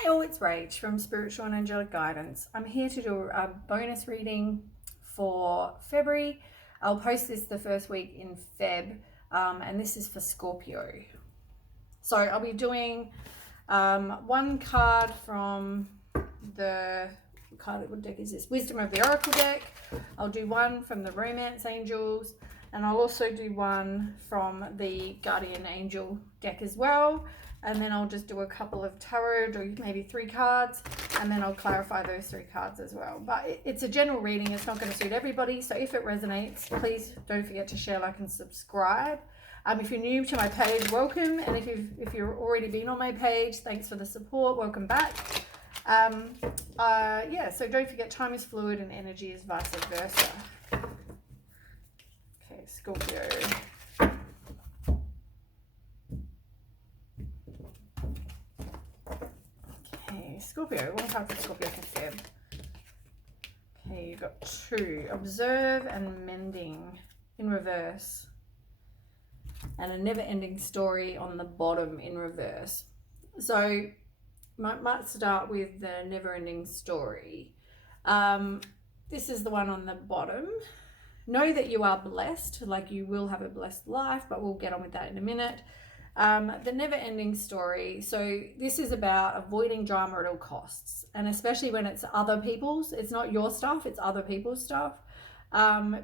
Hi all, it's Rach from Spiritual and Angelic Guidance. I'm here to do a bonus reading for February. I'll post this the first week in Feb, and this is for Scorpio. So I'll be doing one card from the what deck is this? Wisdom of the Oracle deck. I'll do one from the Romance Angels, and I'll also do one from the Guardian Angel deck as well. And then I'll just do a couple of tarot, or maybe 3 cards, and then I'll clarify those 3 cards as well. But it's a general reading. It's not going to suit everybody. So if it resonates, please don't forget to share, like, and subscribe. If you're new to my page, welcome. And if you've already been on my page, thanks for the support. Welcome back. So don't forget, time is fluid and energy is vice versa. Okay, Scorpio. Okay, Scorpio. One card for Scorpio for Feb. Okay, you've got 2. Observe and mending in reverse. And a never-ending story on the bottom in reverse. So might start with the never-ending story. This is the one on the bottom. Know that you are blessed, like you will have a blessed life, but we'll get on with that in a minute. The never-ending story. So this is about avoiding drama at all costs, and especially when it's other people's. It's not your stuff, it's other people's stuff,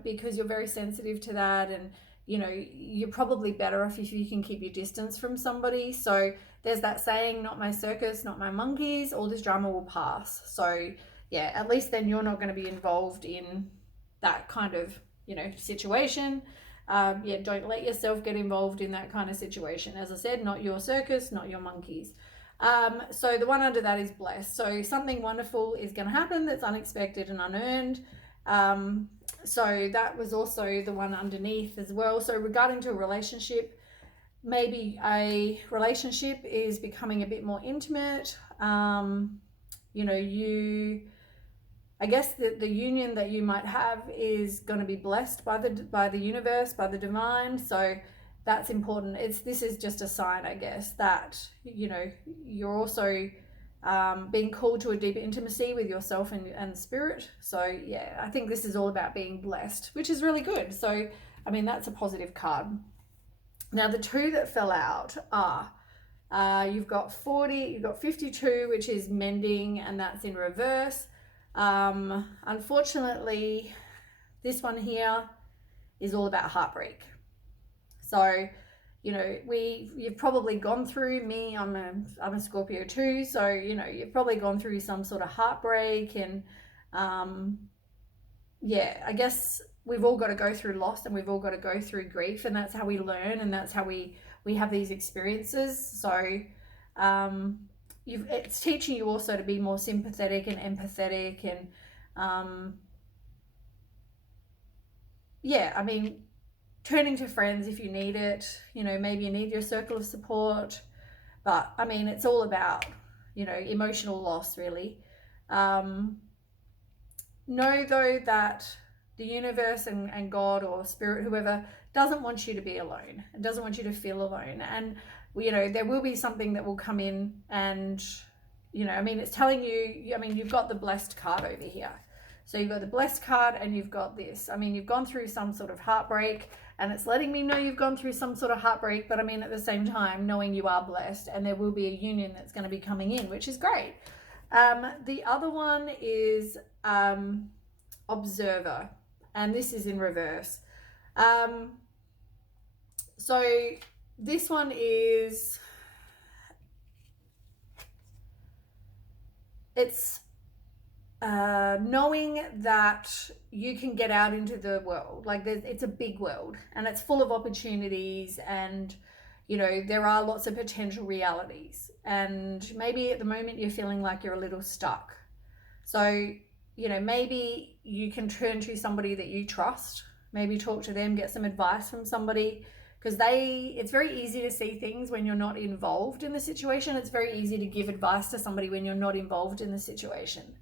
because you're very sensitive to that, and you know, you're probably better off if you can keep your distance from somebody. So there's that saying, not my circus, not my monkeys, all this drama will pass. So yeah, at least then you're not going to be involved in that kind of, situation. Don't let yourself get involved in that kind of situation. As I said, not your circus, not your monkeys. So the one under that is blessed. So something wonderful is going to happen that's unexpected and unearned. So that was also the one underneath as well. So regarding to a relationship, maybe a relationship is becoming a bit more intimate. I guess the union that you might have is going to be blessed by the universe, by the divine. So that's important. This is just a sign, I guess, that you're also being called to a deeper intimacy with yourself and spirit. So yeah, I think this is all about being blessed, which is really good. So I mean, that's a positive card. Now the 2 that fell out are you've got 40, you've got 52, which is mending, and that's in reverse. Unfortunately, this one here is all about heartbreak. So you've probably gone through, I'm a Scorpio too, so you've probably gone through some sort of heartbreak, and I guess we've all got to go through loss, and we've all got to go through grief, and that's how we learn, and that's how we have these experiences. So it's teaching you also to be more sympathetic and empathetic, and turning to friends if you need it. Maybe you need your circle of support, but I mean, it's all about emotional loss, really. Know though that the universe and God or spirit, whoever, doesn't want you to be alone. It doesn't want you to feel alone, and there will be something that will come in, and it's telling you, you've got the blessed card over here. So you've got the blessed card, and you've got this. You've gone through some sort of heartbreak, and it's letting me know you've gone through some sort of heartbreak, but at the same time, knowing you are blessed, and there will be a union that's going to be coming in, which is great. The other one is observer, and this is in reverse. So this one is, it's knowing that you can get out into the world. Like, it's a big world, and it's full of opportunities, and there are lots of potential realities, and maybe at the moment you're feeling like you're a little stuck. So maybe you can turn to somebody that you trust, maybe talk to them, get some advice from somebody, because it's very easy to see things when you're not involved in the situation. It's very easy to give advice to somebody when you're not involved in the situation.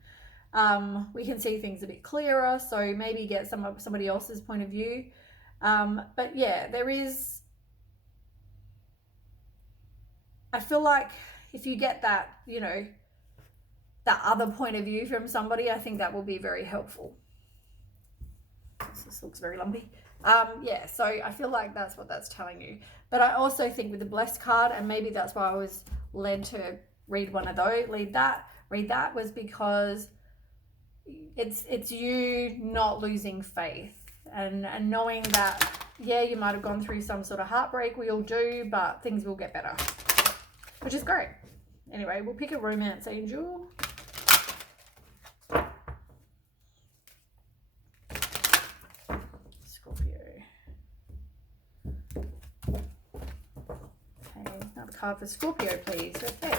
We can see things a bit clearer, so maybe get somebody else's point of view. But yeah, I feel like if you get that, that other point of view from somebody, I think that will be very helpful. This looks very lumpy. Yeah, so I feel like that's what that's telling you. But I also think with the blessed card, and maybe that's why I was led to read one of those, read that was because it's you not losing faith and knowing that, yeah, you might have gone through some sort of heartbreak, we all do, but things will get better, which is great. Anyway, we'll pick a romance angel. Scorpio. Okay, another card for Scorpio, please. Okay.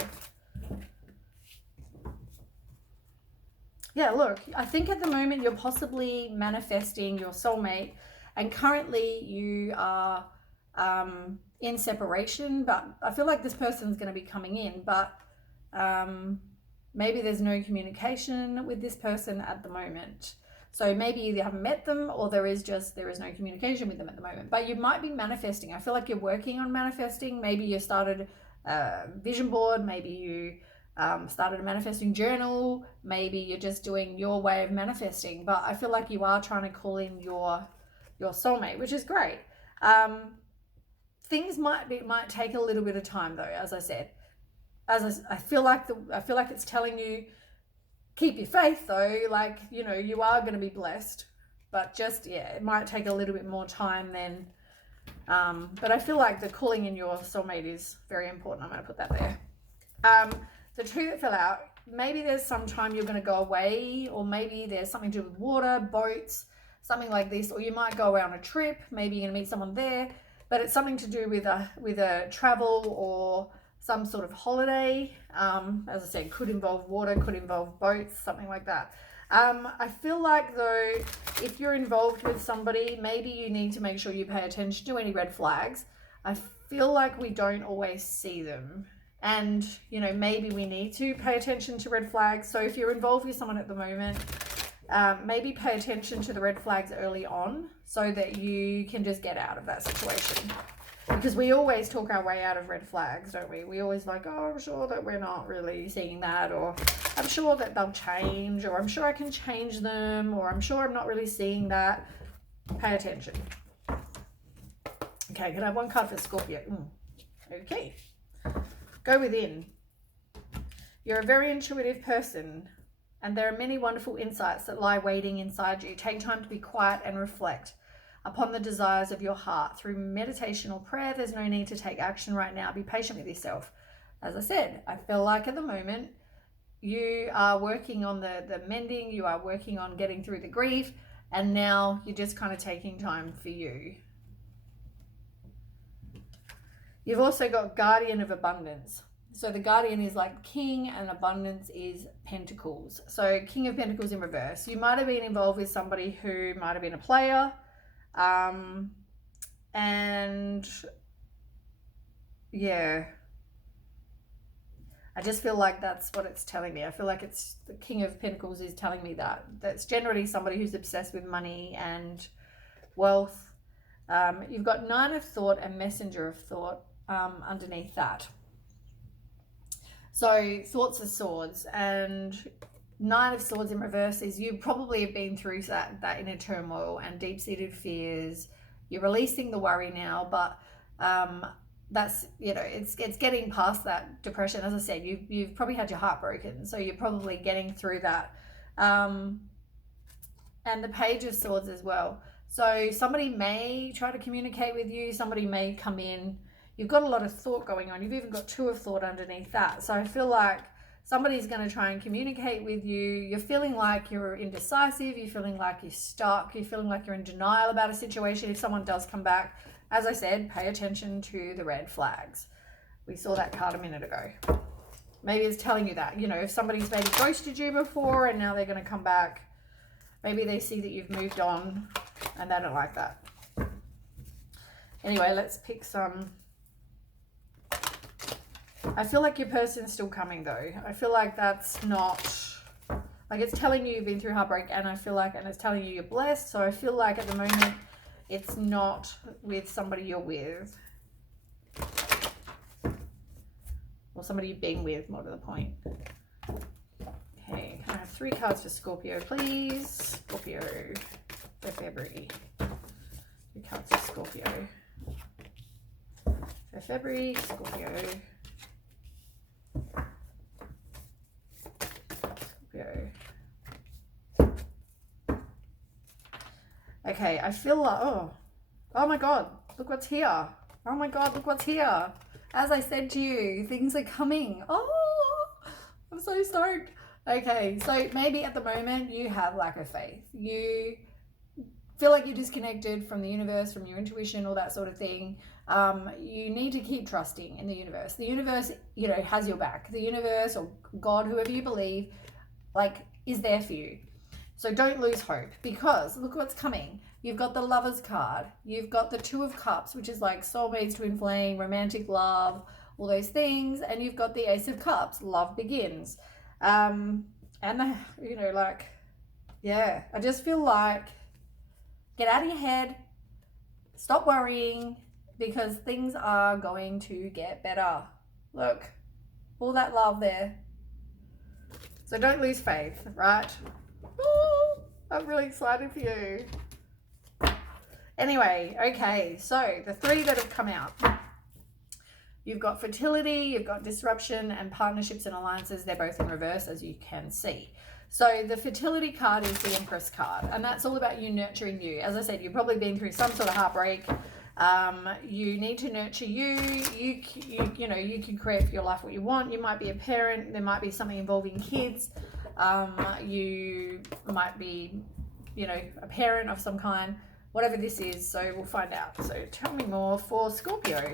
Yeah, look, I think at the moment you're possibly manifesting your soulmate, and currently you are in separation, but I feel like this person's going to be coming in, but maybe there's no communication with this person at the moment. So maybe you haven't met them, or there is no communication with them at the moment, but you might be manifesting. I feel like you're working on manifesting. Maybe you started a vision board, maybe you started a manifesting journal, maybe you're just doing your way of manifesting, but I feel like you are trying to call in your soulmate, which is great. Things might take a little bit of time though, as I said. I feel like it's telling you, keep your faith though, like, you know, you are going to be blessed, but just, yeah, it might take a little bit more time than, but I feel like the calling in your soulmate is very important. I'm going to put that there. The two that fell out, maybe there's some time you're going to go away, or maybe there's something to do with water, boats, something like this, or you might go away on a trip, maybe you're going to meet someone there, but it's something to do with a travel or some sort of holiday. As I said, could involve water, could involve boats, something like that. I feel like though, if you're involved with somebody, maybe you need to make sure you pay attention to any red flags. I feel like we don't always see them. And, you know, maybe we need to pay attention to red flags. So if you're involved with someone at the moment, maybe pay attention to the red flags early on so that you can just get out of that situation. Because we always talk our way out of red flags, don't we? We always like, oh, I'm sure that we're not really seeing that, or I'm sure that they'll change, or I'm sure I can change them, or I'm sure I'm not really seeing that. Pay attention. Okay, can I have one card for Scorpio? Okay. Go within. You're a very intuitive person, and there are many wonderful insights that lie waiting inside you. Take time to be quiet and reflect upon the desires of your heart through meditation or prayer. There's no need to take action right now. Be patient with yourself. As I said, I feel like at the moment you are working on the mending, you are working on getting through the grief, and now you're just kind of taking time for you. You've also got Guardian of Abundance. So the Guardian is like King, and Abundance is Pentacles. So King of Pentacles in reverse. You might have been involved with somebody who might have been a player. And yeah, I just feel like that's what it's telling me. I feel like it's the King of Pentacles is telling me that. That's generally somebody who's obsessed with money and wealth. You've got Nine of Thought and Messenger of Thought underneath that. So Thoughts are swords, and Nine of Swords in reverse is you probably have been through that inner turmoil and deep-seated fears. You're releasing the worry now, but that's, you know, it's getting past that depression. As I said, you've probably had your heart broken, so you're probably getting through that. And the Page of Swords as well. So somebody may try to communicate with you, somebody may come in. You've got a lot of thought going on. You've even got Two of Thought underneath that. So I feel like somebody's going to try and communicate with you. You're feeling like you're indecisive. You're feeling like you're stuck. You're feeling like you're in denial about a situation. If someone does come back, as I said, pay attention to the red flags. We saw that card a minute ago. Maybe it's telling you that, you know, if somebody's maybe ghosted you before and now they're going to come back, maybe they see that you've moved on and they don't like that. Anyway, let's pick some. I feel like your person's still coming though. I feel like that's not, like it's telling you you've been through heartbreak, and I feel like, and it's telling you you're blessed. So I feel like at the moment it's not with somebody you're with, or somebody you've been with, more to the point. Okay, can I have 3 cards for Scorpio, please? Scorpio for February. 3 cards for Scorpio. For February, Scorpio. Scorpio. Okay, I feel like, oh my God, look what's here. Oh my God, look what's here. As I said to you, things are coming. Oh, I'm so stoked. Okay, so maybe at the moment you have lack of faith. You feel like you're disconnected from the universe, from your intuition, all that sort of thing. You need to keep trusting in the universe. The universe, you know, has your back. The universe or God, whoever you believe, like, is there for you. So don't lose hope, because look what's coming. You've got the Lovers card. You've got the 2 of Cups, which is like soulmates, twin flame, romantic love, all those things. And you've got the Ace of Cups, love begins. And the, you know, like, yeah, I just feel like get out of your head, stop worrying, because things are going to get better. Look, all that love there. So don't lose faith, right? Ooh, I'm really excited for you. Anyway, okay, so the 3 that have come out. You've got fertility, you've got disruption, and partnerships and alliances. They're both in reverse, as you can see. So the fertility card is the Empress card, and that's all about you nurturing you. As I said, you've probably been through some sort of heartbreak. You need to nurture you. You know, you can create for your life what you want. You might be a parent. There might be something involving kids. You might be, you know, a parent of some kind. Whatever this is, so we'll find out. So tell me more for Scorpio.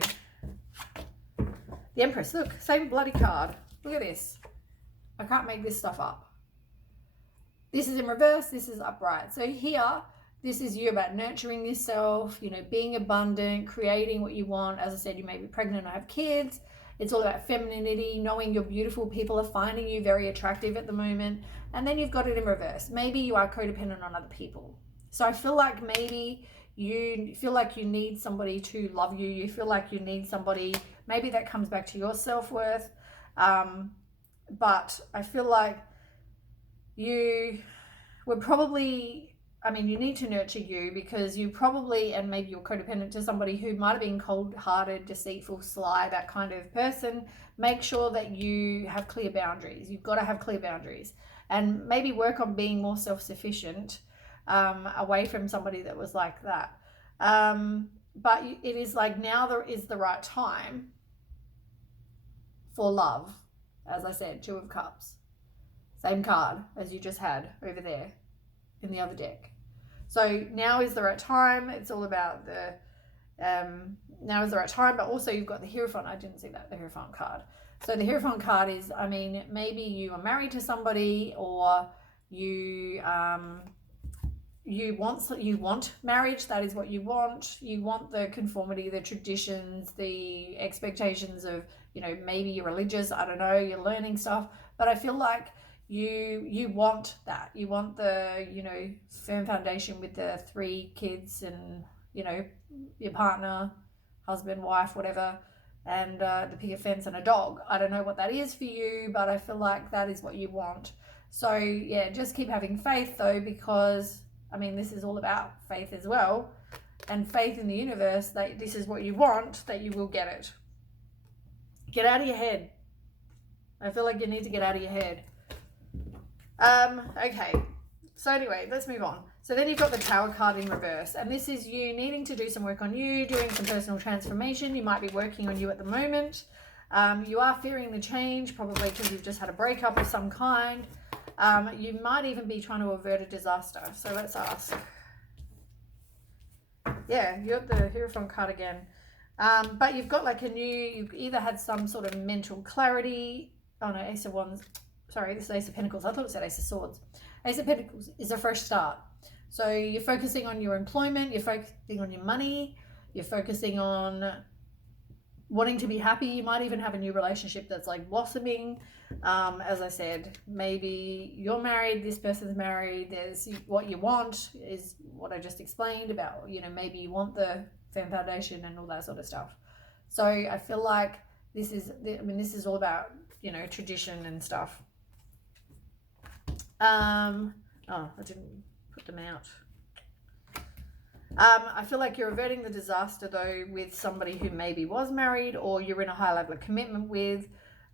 The Empress, look, same bloody card. Look at this. I can't make this stuff up. This is in reverse, this is upright. So here, this is you about nurturing yourself, you know, being abundant, creating what you want. As I said, you may be pregnant or have kids. It's all about femininity, knowing you're beautiful. People are finding you very attractive at the moment. And then you've got it in reverse. Maybe you are codependent on other people. So I feel like maybe you feel like you need somebody to love you. You feel like you need somebody, maybe that comes back to your self-worth. But I feel like you would probably, I mean, you need to nurture you, because you probably, and maybe you're codependent to somebody who might have been cold-hearted, deceitful, sly, that kind of person. Make sure that you have clear boundaries. You've got to have clear boundaries, and maybe work on being more self-sufficient. Away from somebody that was like that. But it is like now there is the right time for love. As I said, 2 of Cups. Same card as you just had over there in the other deck. So now is the right time. It's all about the, now is the right time, but also you've got the Hierophant. I didn't see that, the Hierophant card. So the Hierophant card is, I mean, maybe you are married to somebody, or you want marriage. That is what you want. You want the conformity, the traditions, the expectations of, you know, maybe you're religious, I don't know, you're learning stuff, but I feel like you want that. You want the, you know, firm foundation with the 3 kids and, you know, your partner, husband, wife, whatever, and the picket fence and a dog. I don't know what that is for you, but I feel like that is what you want. So yeah, just keep having faith though, because I mean, this is all about faith as well, and faith in the universe that this is what you want, that you will get it. Get out of your head. I feel like you need to get out of your head. Okay. So anyway, let's move on. So then you've got the Tower card in reverse, and this is you needing to do some work on you, doing some personal transformation. You might be working on you at the moment. You are fearing the change, probably because you've just had a breakup of some kind. You might even be trying to avert a disaster. So let's ask. Yeah, you got the Hierophant card again. But you've got like you've either had some sort of mental clarity. Oh no, Ace of Wands. Sorry, this is Ace of Pentacles. I thought it said Ace of Swords. Ace of Pentacles is a fresh start. So you're focusing on your employment, you're focusing on your money, you're focusing on wanting to be happy. You might even have a new relationship that's like blossoming. As I said, maybe you're married, this person's married. There's what you want is what I just explained about, you know, maybe you want the firm foundation and all that sort of stuff. So I feel like this is all about, you know, tradition and stuff. Oh, I didn't put them out. I feel like you're averting the disaster though with somebody who maybe was married or you're in a high level of commitment with.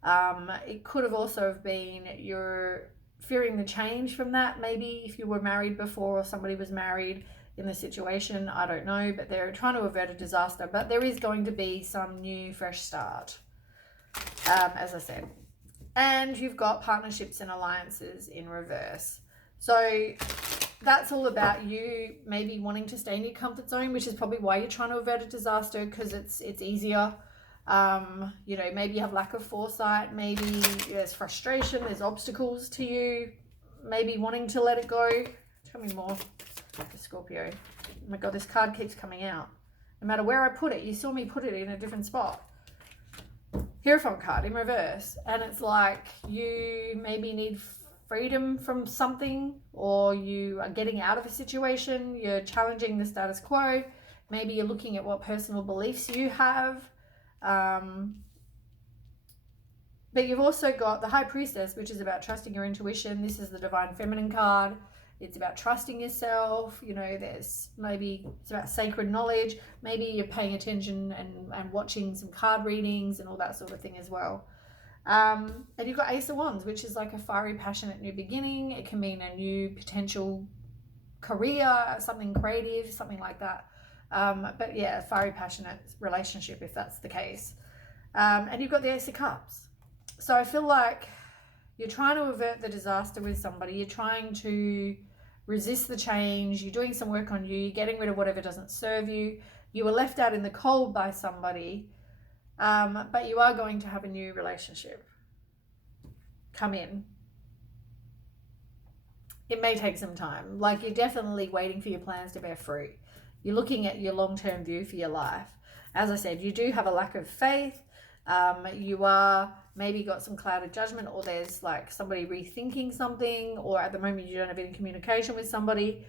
It could have also have been you're fearing the change from that. Maybe if you were married before or somebody was married in the situation, I don't know, but they're trying to avert a disaster. But there is going to be some new fresh start, as I said. And you've got partnerships and alliances in reverse. So that's all about you maybe wanting to stay in your comfort zone, which is probably why you're trying to avert a disaster, because it's easier. You know, maybe you have lack of foresight, maybe there's frustration, there's obstacles to you, maybe wanting to let it go. Tell me more, Scorpio. Oh my God, this card keeps coming out. No matter where I put it, you saw me put it in a different spot. Hierophant card in reverse, and it's like you maybe need freedom from something, or you are getting out of a situation, you're challenging the status quo, maybe you're looking at what personal beliefs you have, but you've also got the High Priestess, which is about trusting your intuition. This is the Divine Feminine card. It's about trusting yourself. You know, there's maybe it's about sacred knowledge. Maybe you're paying attention and watching some card readings and all that sort of thing as well. And you've got Ace of Wands, which is like a fiery, passionate new beginning. It can mean a new potential career, something creative, something like that. But yeah, fiery, passionate relationship, if that's the case. And you've got the Ace of Cups. So I feel like you're trying to avert the disaster with somebody. You're trying to resist the change. You're doing some work on you. You're getting rid of whatever doesn't serve you. You were left out in the cold by somebody. But you are going to have a new relationship come in. It may take some time. Like, you're definitely waiting for your plans to bear fruit. You're looking at your long-term view for your life. As I said, you do have a lack of faith. You are maybe got some clouded judgment, or there's like somebody rethinking something, or at the moment you don't have any communication with somebody.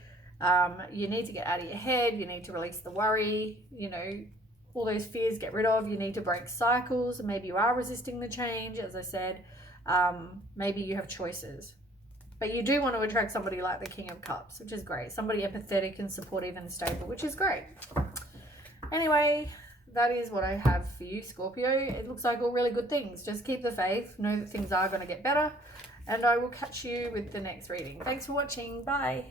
You need to get out of your head. You need to release the worry, you know, all those fears, get rid of. You need to break cycles. Maybe you are resisting the change, as I said. Maybe you have choices, but you do want to attract somebody like the King of Cups, which is great. Somebody empathetic and supportive and stable, which is great. Anyway, that is what I have for you, Scorpio. It looks like all really good things. Just keep the faith. Know that things are going to get better. And I will catch you with the next reading. Thanks for watching. Bye.